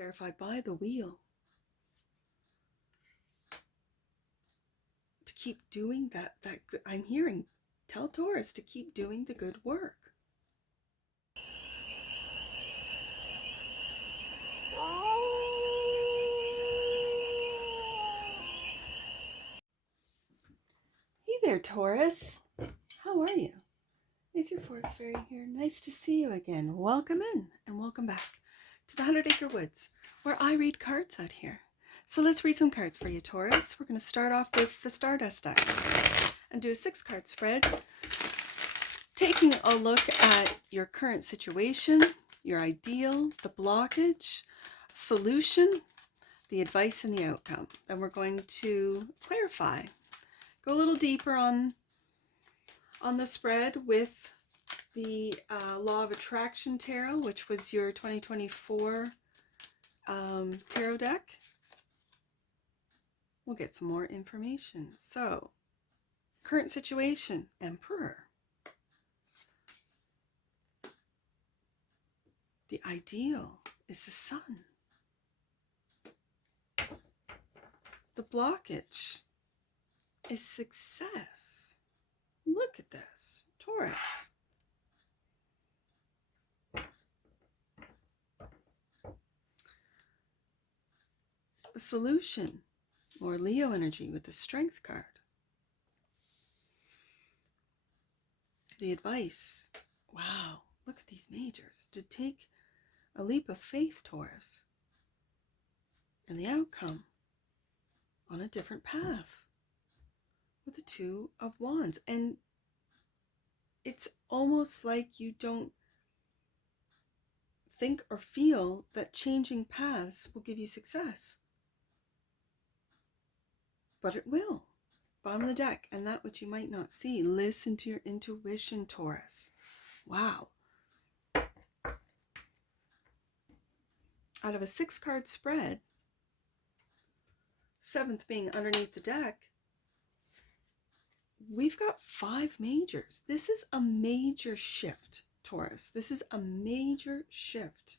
clarify by the wheel. To keep doing that good, I'm hearing, tell Taurus to keep doing the good work. Hey there, Taurus. How are you? Is your forest fairy here? Nice to see you again. Welcome in and welcome back to the 100 Acre Woods, where I read cards out here. So let's read some cards for you, Taurus. We're going to start off with the Stardust deck and do a 6-card spread, taking a look at your current situation, your ideal, the blockage, solution, the advice, and the outcome. Then we're going to clarify, go a little deeper on the spread with the Law of Attraction Tarot, which was your 2024 tarot deck. We'll get some more information. So, current situation, Emperor. The ideal is the Sun. The blockage is success. Look at this, Taurus. The solution, more Leo energy with the Strength card. The advice, wow, look at these majors. To take a leap of faith, Taurus. And the outcome, on a different path with the Two of Wands. And it's almost like you don't think or feel that changing paths will give you success. But it will. Bottom of the deck, and that which you might not see. Listen to your intuition, Taurus. Wow. Out of a 6-card spread, 7th being underneath the deck, we've got 5 majors. This is a major shift, Taurus. This is a major shift.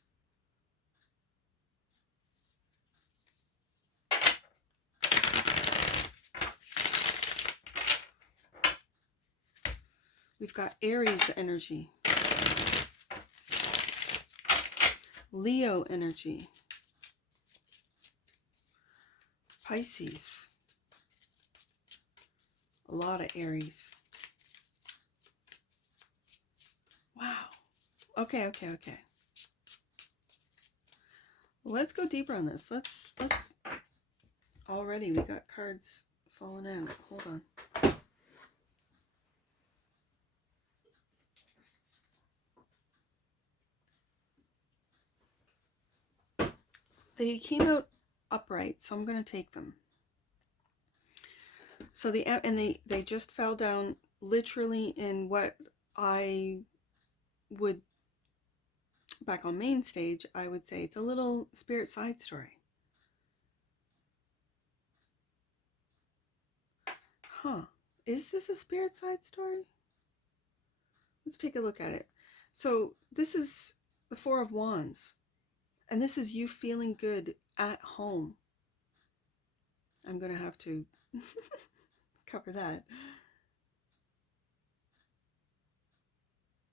We've got Aries energy, Leo energy, Pisces, a lot of Aries. Wow. Okay. Let's go deeper on this. Let's already we got cards falling out. Hold on. They came out upright, so I'm going to take them. So they just fell down literally in what I would, back on main stage, I would say it's a little spirit side story. Huh. Is this a spirit side story? Let's take a look at it. So this is the 4 of Wands. And this is you feeling good at home. I'm going to have to cover that.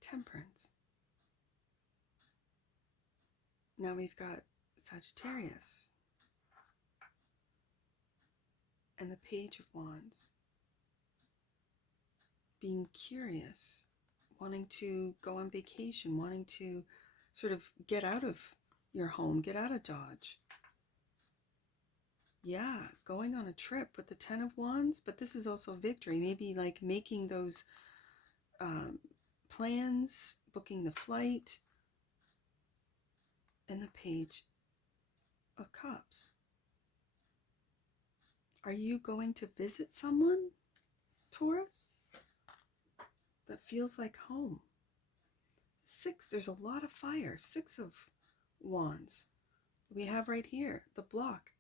Temperance. Now we've got Sagittarius. And the Page of Wands. Being curious. Wanting to go on vacation. Wanting to sort of get out of your home, get out of Dodge. Yeah, going on a trip with the 10 of Wands, but this is also victory. Maybe like making those plans, booking the flight, and the Page of Cups. Are you going to visit someone, Taurus, that feels like home? 6, there's a lot of fire. 6 of Wands. We have right here the block,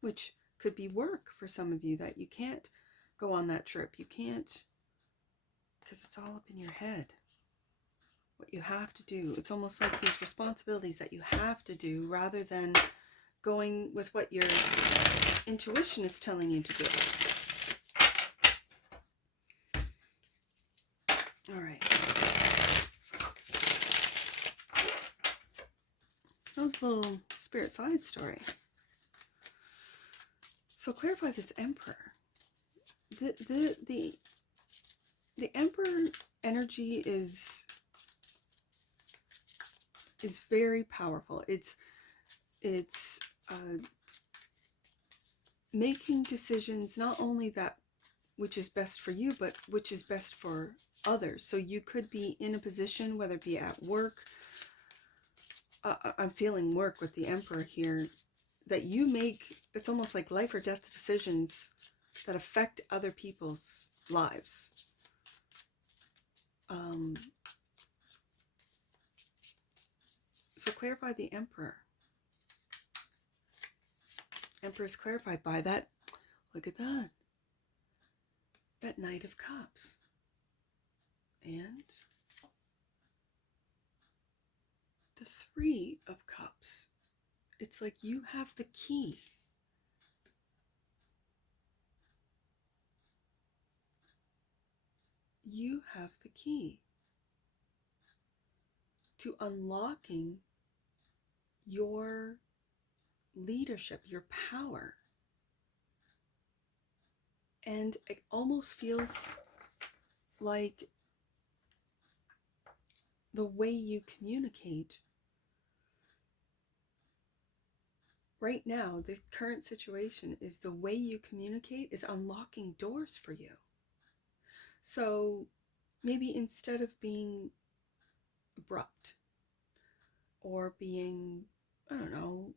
which could be work for some of you, that you can't go on that trip. You can't, because it's all up in your head. What you have to do. It's almost like these responsibilities that you have to do rather than going with what your intuition is telling you to do. All right. That was a little spirit side story. So clarify this Emperor. The Emperor energy is very powerful. It's making decisions, not only that which is best for you, but which is best for others. So you could be in a position, whether it be at work, I'm feeling work with the Emperor here, that you make, it's almost like life or death decisions that affect other people's lives. So clarify the Emperor. Emperor is clarified by that. Look at that. That Knight of Cups. And the Three of Cups. It's like you have the key. You have the key to unlocking your leadership, your power. And it almost feels like the way you communicate right now, the current situation is the way you communicate is unlocking doors for you. So maybe instead of being abrupt or being, I don't know,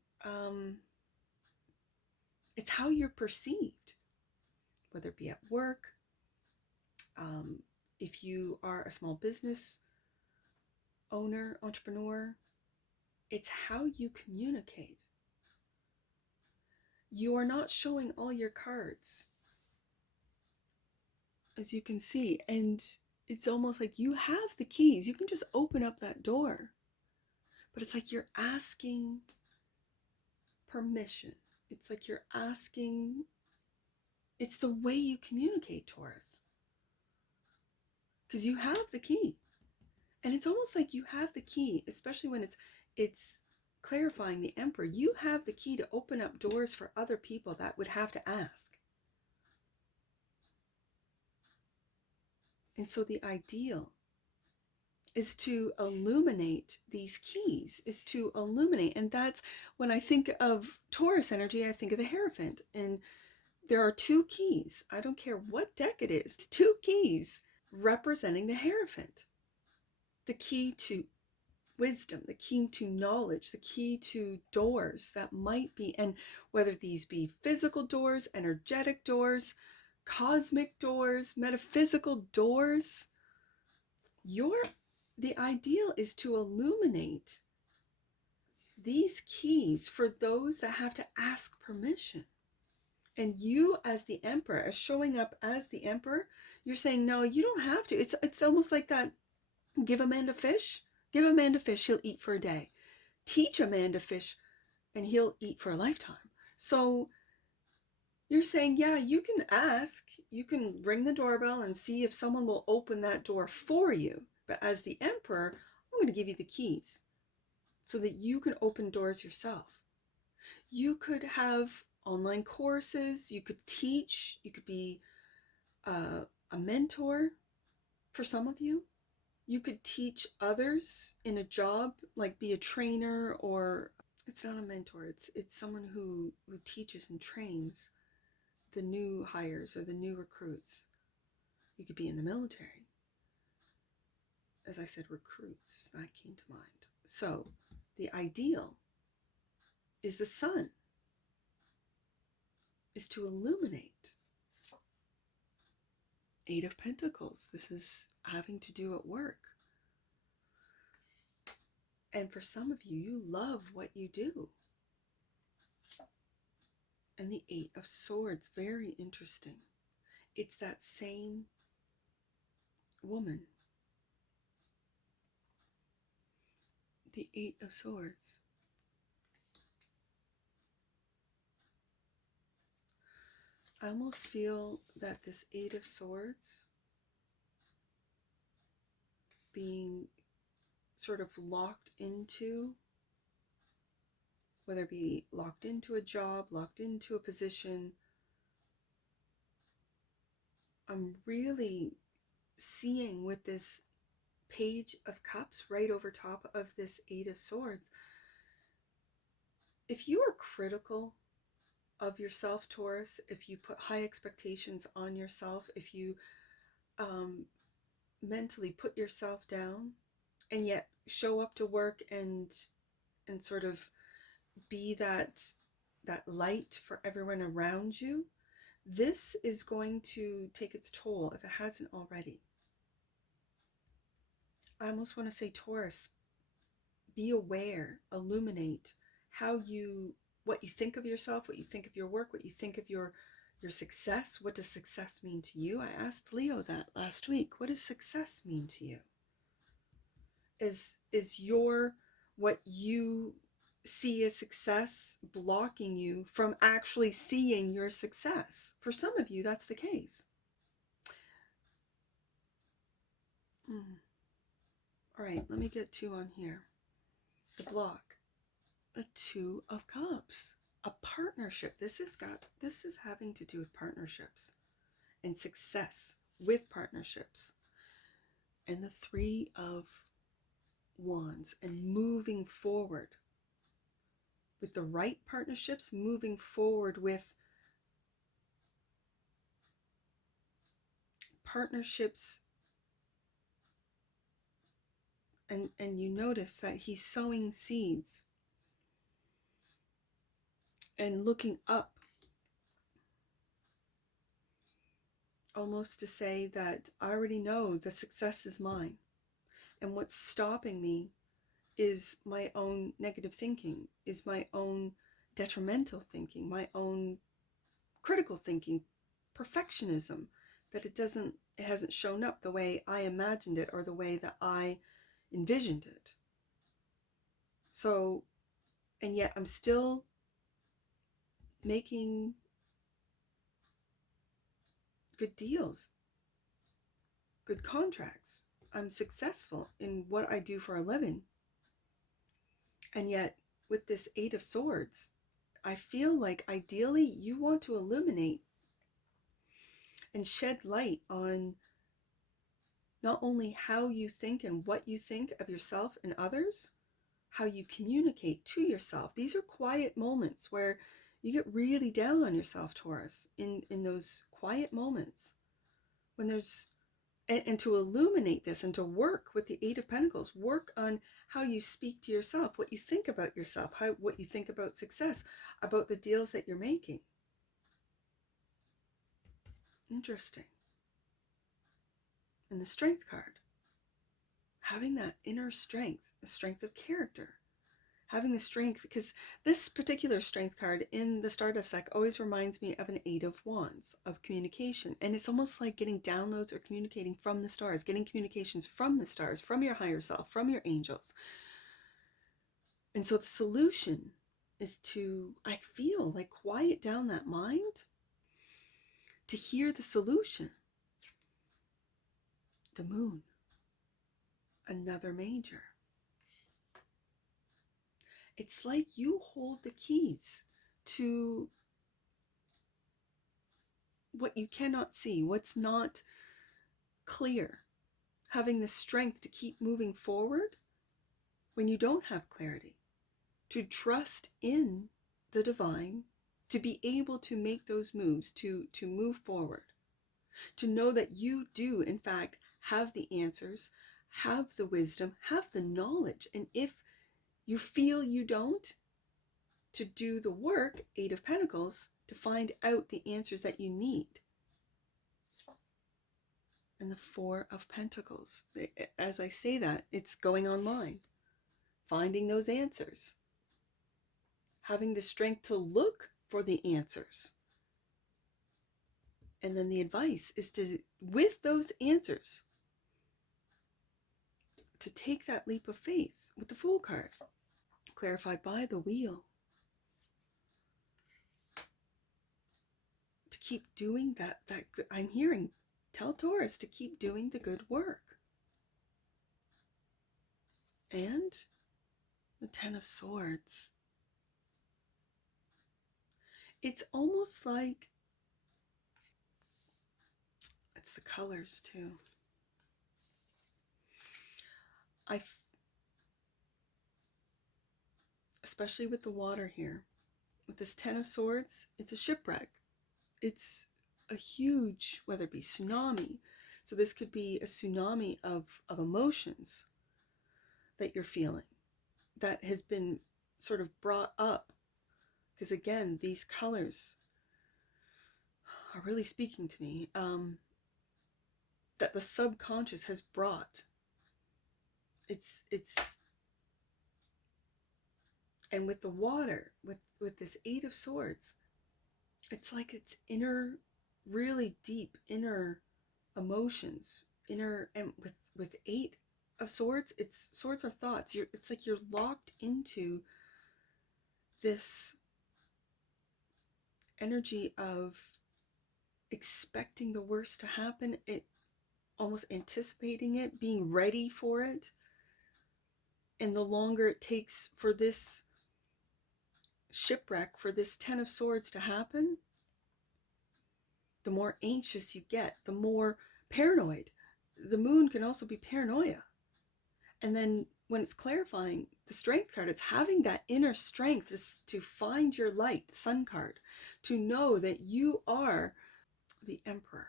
it's how you're perceived, whether it be at work, if you are a small business owner, entrepreneur, it's how you communicate. You are not showing all your cards, as you can see, and it's almost like you have the keys. You can just open up that door, but it's like you're asking permission. It's like you're asking, it's the way you communicate, Taurus, because you have the key. And it's almost like you have the key, especially when it's clarifying the Emperor. You have the key to open up doors for other people that would have to ask. And so the ideal is to illuminate these keys, is to illuminate. And that's when I think of Taurus energy, I think of the Hierophant. And there are two keys. I don't care what deck it is. Two keys representing the Hierophant. The key to wisdom, the key to knowledge, the key to doors that might be, and whether these be physical doors, energetic doors, cosmic doors, metaphysical doors, the ideal is to illuminate these keys for those that have to ask permission. And you as the Emperor, as showing up as the Emperor, you're saying, no, you don't have to. It's almost like that, give a man a fish. Give a man a fish, he'll eat for a day. Teach a man to fish, and he'll eat for a lifetime. So you're saying, yeah, you can ask, you can ring the doorbell and see if someone will open that door for you. But as the Emperor, I'm going to give you the keys so that you can open doors yourself. You could have online courses, you could teach, you could be a mentor for some of you. You could teach others in a job, like be a trainer, or it's not a mentor, it's someone who teaches and trains the new hires or the new recruits. You could be in the military. As I said, recruits, that came to mind. So the ideal is the sun, is to illuminate. Eight of Pentacles, this is having to do at work. And for some of you, you love what you do. And the Eight of Swords, very interesting. It's that same woman. The Eight of Swords. I almost feel that this Eight of Swords being sort of locked into, whether it be locked into a job, locked into a position, I'm really seeing with this Page of Cups right over top of this Eight of Swords, if you are critical of yourself, Taurus, if you put high expectations on yourself, if you mentally put yourself down and yet show up to work and sort of be that light for everyone around you, this is going to take its toll if it hasn't already. I almost want to say, Taurus, be aware, illuminate what you think of yourself, what you think of your work, what you think of your success. What does success mean to you? I asked Leo that last week. What does success mean to you? Is what you see as success blocking you from actually seeing your success? For some of you, that's the case. All right, let me get two on here. The block, the Two of Cups, a partnership. This is having to do with partnerships and success with partnerships. And the Three of Wands, and moving forward with the right partnerships, moving forward with partnerships. And you notice that he's sowing seeds and looking up, almost to say that I already know the success is mine, and what's stopping me is my own negative thinking, is my own detrimental thinking, my own critical thinking, perfectionism, that it hasn't shown up the way I imagined it or the way that I envisioned it. So, and yet I'm still making good deals, good contracts. I'm successful in what I do for a living. And yet with this Eight of Swords, I feel like ideally you want to illuminate and shed light on not only how you think and what you think of yourself and others, how you communicate to yourself. These are quiet moments where you get really down on yourself, Taurus, in those quiet moments when there's, and to illuminate this and to work with the Eight of Pentacles, work on how you speak to yourself, what you think about yourself, what you think about success, about the deals that you're making. Interesting. And the Strength card, having that inner strength, the strength of character, having the strength, because this particular Strength card in the Stardust deck always reminds me of an Eight of Wands, of communication. And it's almost like getting downloads or communicating from the stars, getting communications from the stars, from your higher self, from your angels. And so the solution is to, I feel like, quiet down that mind to hear the solution. The Moon, another major. It's like you hold the keys to what you cannot see, what's not clear. Having the strength to keep moving forward when you don't have clarity. To trust in the divine, to be able to make those moves, to move forward. To know that you do, in fact, have the answers, have the wisdom, have the knowledge. And if you feel you don't, to do the work, Eight of Pentacles, to find out the answers that you need. And the Four of Pentacles. As I say that, it's going online, finding those answers, having the strength to look for the answers. And then the advice is to, with those answers, to take that leap of faith with the Fool card, clarified by the Wheel. To keep doing that good. I'm hearing, tell Taurus to keep doing the good work. And the Ten of Swords. It's almost like, it's the colors too. Especially with the water here, with this Ten of Swords, it's a shipwreck. It's a huge, whether it be tsunami. So this could be a tsunami of emotions that you're feeling, that has been sort of brought up. Because again, these colors are really speaking to me, that the subconscious has brought. It's and with the water, with this Eight of Swords, it's like it's inner, really deep inner emotions, inner, and with Eight of Swords, swords are thoughts. It's like you're locked into this energy of expecting the worst to happen, it almost anticipating it, being ready for it. And the longer it takes for this shipwreck, for this Ten of Swords to happen, the more anxious you get, the more paranoid. The moon can also be paranoia. And then when it's clarifying, the Strength card, it's having that inner strength to find your light, Sun card, to know that you are the Emperor.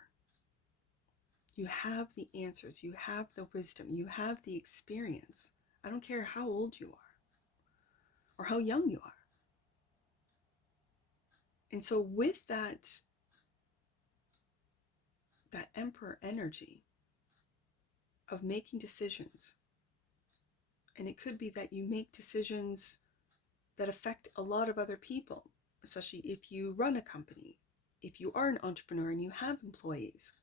You have the answers, you have the wisdom, you have the experience. I don't care how old you are or how young you are. And so with that Emperor energy of making decisions, and it could be that you make decisions that affect a lot of other people, especially if you run a company, if you are an entrepreneur and you have employees.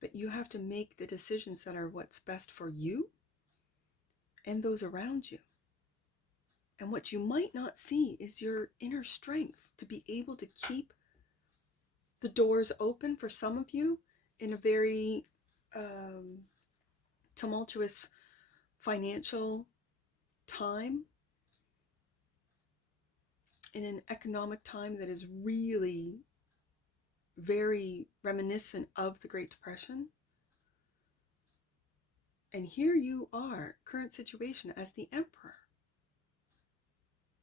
But you have to make the decisions that are what's best for you and those around you. And what you might not see is your inner strength to be able to keep the doors open for some of you in a very tumultuous financial time, in an economic time that is really very reminiscent of the Great Depression. And here you are, current situation, as the Emperor,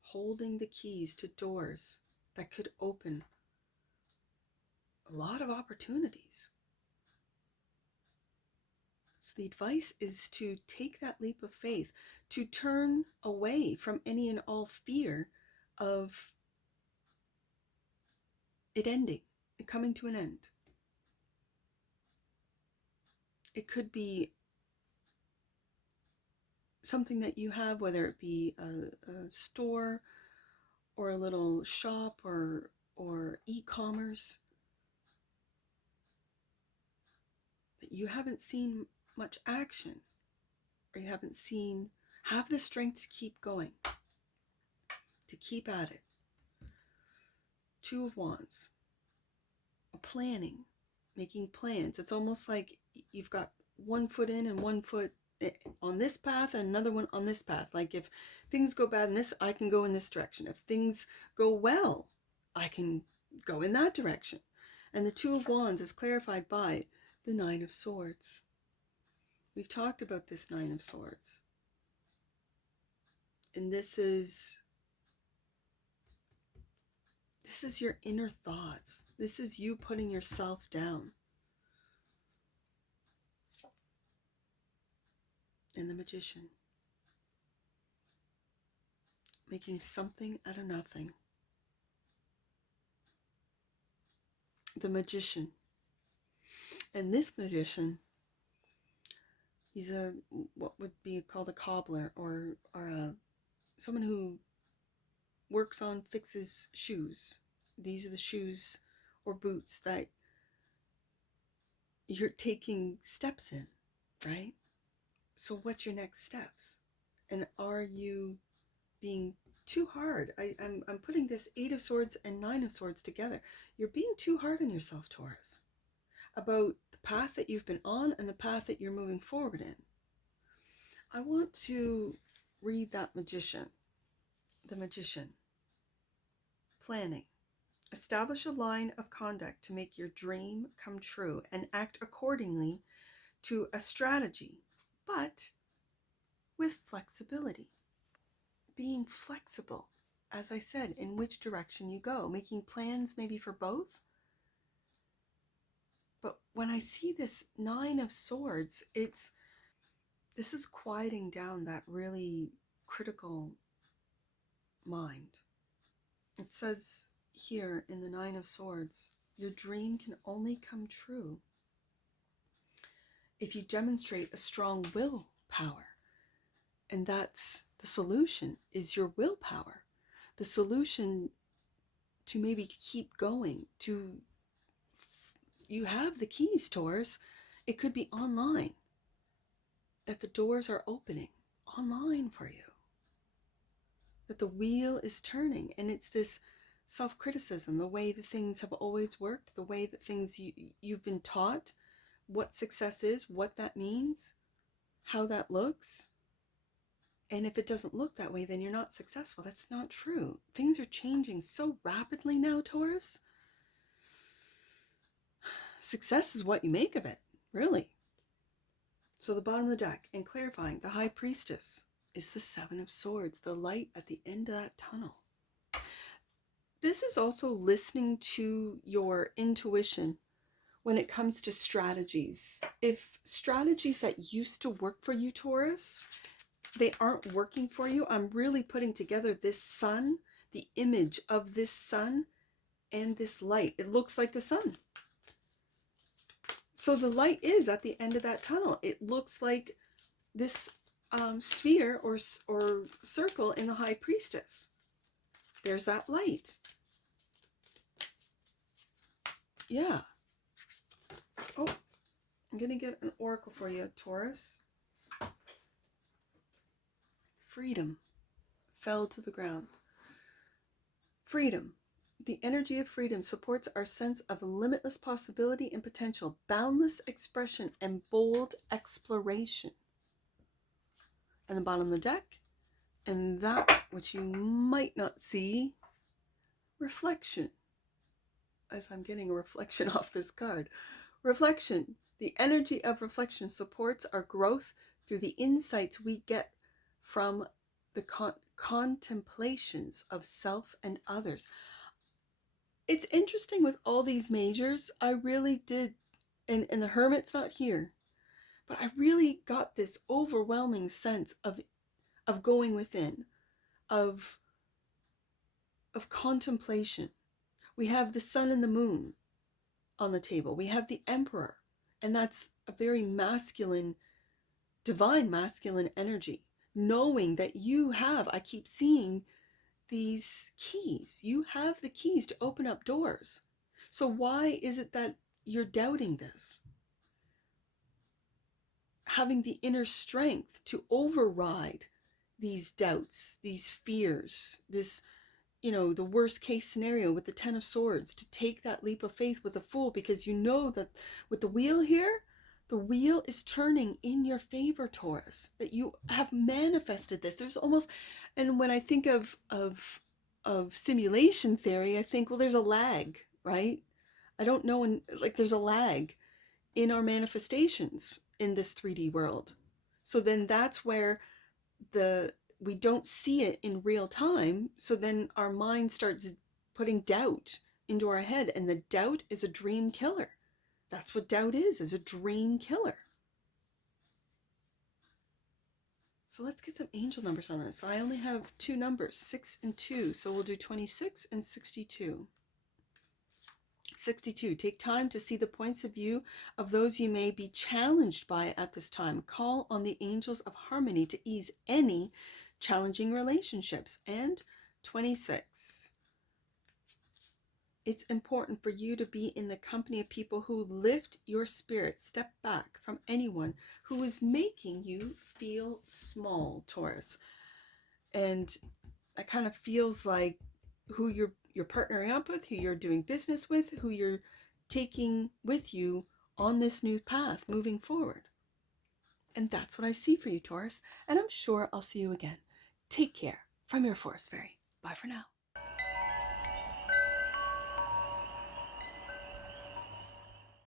holding the keys to doors that could open a lot of opportunities. So the advice is to take that leap of faith, to turn away from any and all fear of it ending, it coming to an end. It could be something that you have, whether it be a store or a little shop or e-commerce, that you haven't seen much action, or you haven't seen, have the strength to keep going, to keep at it. Two of Wands, planning, making plans. It's almost like you've got one foot in and one foot on this path and another one on this path. Like if things go bad in this, I can go in this direction. If things go well, I can go in that direction. And the Two of Wands is clarified by the Nine of Swords. We've talked about this Nine of Swords. And this is your inner thoughts. This is you putting yourself down. And the Magician, making something out of nothing. The Magician. And this magician, he's what would be called a cobbler, or someone who works on, fixes shoes. These are the shoes or boots that you're taking steps in, right? So what's your next steps? And are you being too hard. I'm putting this 8 of Swords and 9 of Swords together. You're being too hard on yourself, Taurus, about the path that you've been on and the path that you're moving forward in. I want to read that Magician. The Magician. Planning. Establish a line of conduct to make your dream come true and act accordingly to a strategy, but with flexibility. Being flexible, as I said, in which direction you go, making plans maybe for both. But when I see this 9 of Swords, this is quieting down that really critical mind. It says here in the 9 of Swords, your dream can only come true if you demonstrate a strong willpower. And that's the solution, is your willpower. The solution to maybe keep going, you have the keys, Taurus. It could be online, that the doors are opening online for you, that the wheel is turning, and it's this self-criticism, the way that things have always worked, the way that things you've been taught, what success is, what that means, how that looks. And if it doesn't look that way, then you're not successful. That's not true. Things are changing so rapidly now, Taurus. Success is what you make of it, really. So the bottom of the deck, and clarifying, the High Priestess is the 7 of Swords, the light at the end of that tunnel. This is also listening to your intuition when it comes to strategies. If strategies that used to work for you, Taurus, they aren't working for you, I'm really putting together this sun, the image of this sun and this light. It looks like the sun. So the light is at the end of that tunnel. It looks like this sphere or circle in the High Priestess. There's that light. Yeah. Oh, I'm going to get an oracle for you, Taurus. Freedom fell to the ground. Freedom. The energy of freedom supports our sense of limitless possibility and potential, boundless expression, and bold exploration. And the bottom of the deck, and that which you might not see, reflection. As I'm getting a reflection off this card. Reflection. The energy of reflection supports our growth through the insights we get from the contemplations of self and others. It's interesting with all these majors, I really did, and the Hermit's not here, but I really got this overwhelming sense of going within, of contemplation. We have the sun and the moon on the table. We have the Emperor, and that's a very masculine, divine masculine energy, knowing that you have, I keep seeing these keys. You have the keys to open up doors. So why is it that you're doubting this? Having the inner strength to override these doubts, these fears, this, the worst case scenario with the 10 of Swords, to take that leap of faith with a Fool, because you know that with the wheel here, the wheel is turning in your favor, Taurus, that you have manifested this. There's almost, and when I think of simulation theory, I think, well, there's a lag, right? I don't know, there's a lag in our manifestations in this 3D world. So then that's where we don't see it in real time. So then our mind starts putting doubt into our head, and the doubt is a dream killer. That's what doubt is a dream killer. So let's get some angel numbers on this. So I only have 2 numbers, 6 and 2. So we'll do 26 and 62. 62. Take time to see the points of view of those you may be challenged by at this time. Call on the angels of harmony to ease any challenging relationships. And 26. It's important for you to be in the company of people who lift your spirits. Step back from anyone who is making you feel small, Taurus. And That kind of feels like who you're partnering up with, who you're doing business with, who you're taking with you on this new path moving forward. And that's what I see for you, Taurus. And I'm sure I'll see you again. Take care from your Forest Fairy. Bye for now.